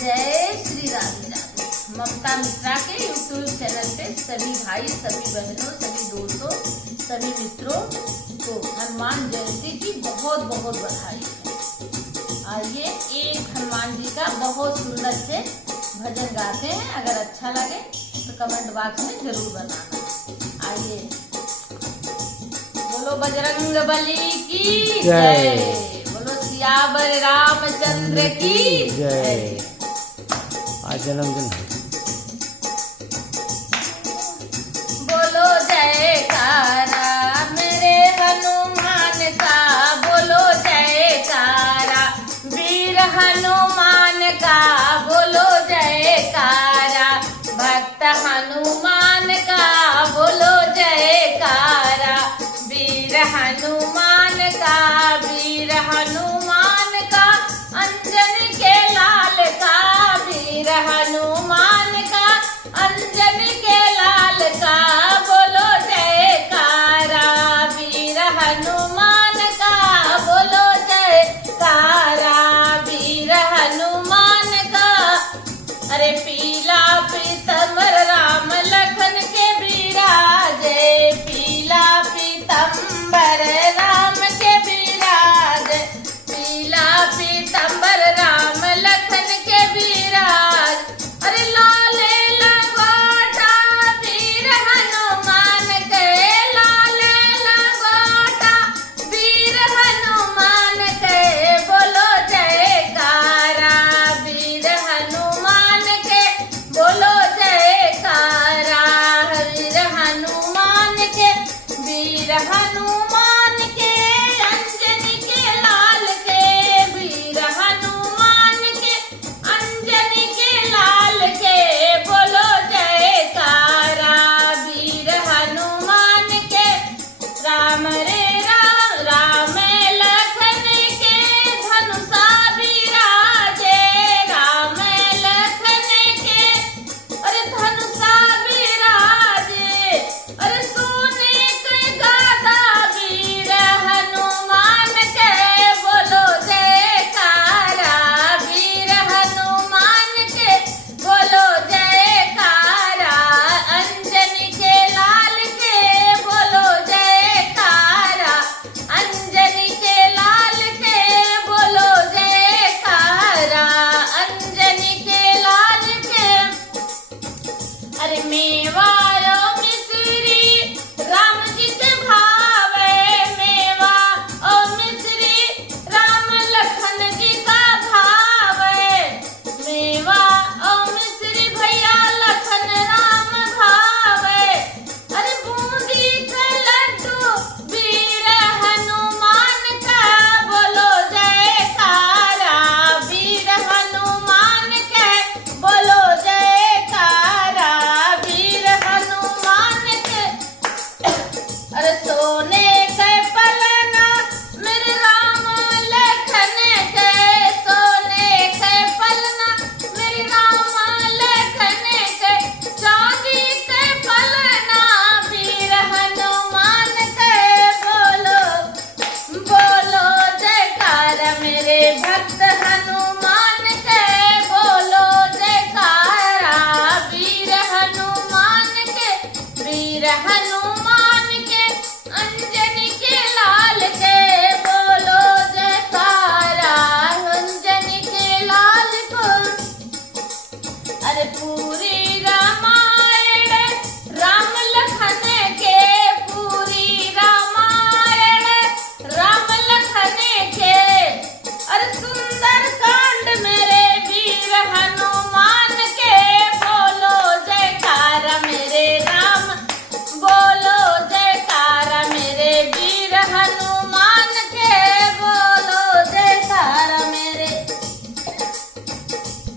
जय श्री राधे राधे। ममता मिश्रा के YouTube channel पे सभी भाई, सभी बहनों, सभी दोस्तों, सभी मित्रों को हनुमान जयंती की बहुत बहुत बधाई है। आइए एक हनुमान जी का बहुत सुंदर से भजन गाते हैं। अगर अच्छा लगे तो कमेंट बॉक्स में जरूर बताना। आइए, बोलो बजरंग बली की जय, बोलो सियावर रामचंद्र की जय। आज जन्मदिन है। बोलो जयकारा मेरे हनुमान का, बोलो जयकारा वीर हनुमान का, बोलो जयकारा भक्त हनुमान का, बोलो जयकारा वीर हनुमान का, वीर हनुमान का अंजन के लाल का, वीर हनुमान का अंजन